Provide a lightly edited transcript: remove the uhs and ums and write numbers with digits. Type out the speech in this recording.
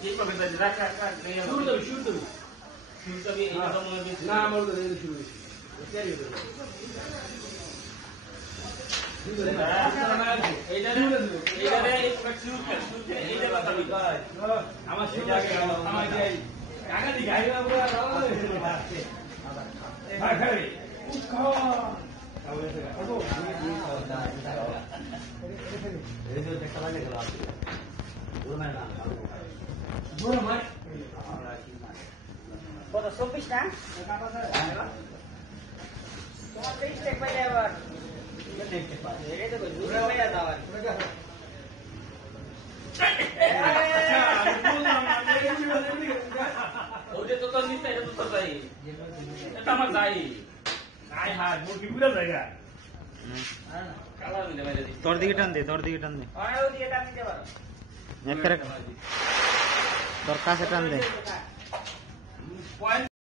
কি করবে রাখ রাখ রাখ শুরু তবে এই রকম না আমার তো এই শুরু ক্যারি করবে এইটারে একবার শুরু এইটা কথা বলি আমার শুরু আগে আমার যাই টাকা দি গাইবা পুরো আছে ভাই ভাই উঠো এই যে দেখা লাগে গেল আছে বলনা না বল ভাই কত 24 না তোমার 23 টেক পাইলে আবার দেখতে পারে এই দেখো জুড়ে ভাইয়া দাও ওটা তো তোর নিতে এটা তো তোর যাই এটা আমার যাই আয় হায় মুরগি পুরো জায়গা কালা মিলে মেরে দি তোর দিকে টান দে আর ওই দিকে টান দিতে পারো তোর কাছে টান দে